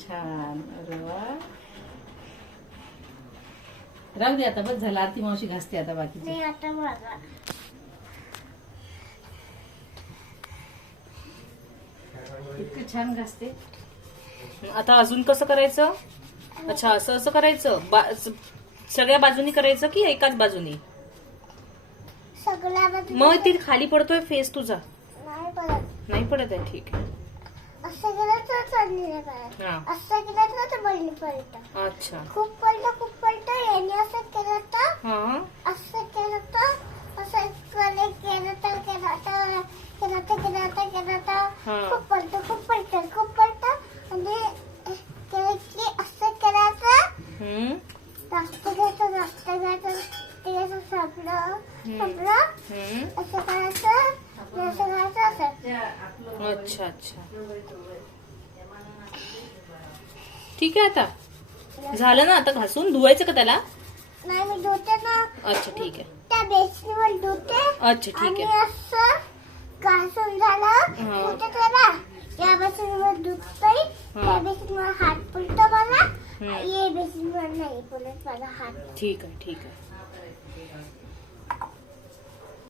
छान. अरे वा. राहू दे आता, बस झाला. आरती मावशी घासते आता बाकीचे. नाही आता बघा. इतकं छान घासते. आता अजून कसं करायचं? अच्छा, असं असं करायचं. सगळ्या बाजूनी करायचं की एकाच बाजूनी? सगळ्या बाजूला. मग ती खाली पडतोय फेस तुझा? नाही पडत. नाही पडत आहे, ठीक आहे. असं केलं तर चालली नाही पडत. हा. असं केलं तर बळी पडतं. अच्छा. खूप पडतं याने. असं केलं तर, हा. असं केलं तर, असं केलं तर हा. खूप पडतं आणि केलं की असं करायचं. हम्म. जास्त घ्यायचं ते असं संपलं हम्म. असं करायचं असं. अच्छा अच्छा, ठीक आहे. आता झालं ना? आता घासून धुवायचं का त्याला? नाही मी धुते ना. अच्छा, ठीक आहे. त्या बेसिनवर धुते. अच्छा, ठीक आणि आहे. असं घासून झालं हा. धुते त्याला. या बेसिनवर धुतोय. त्या बेसिनवर हात पुरतो मला. हम्म. ये बेसिनवर नाही पुरत मला हात. ठीक आहे, ठीक आहे.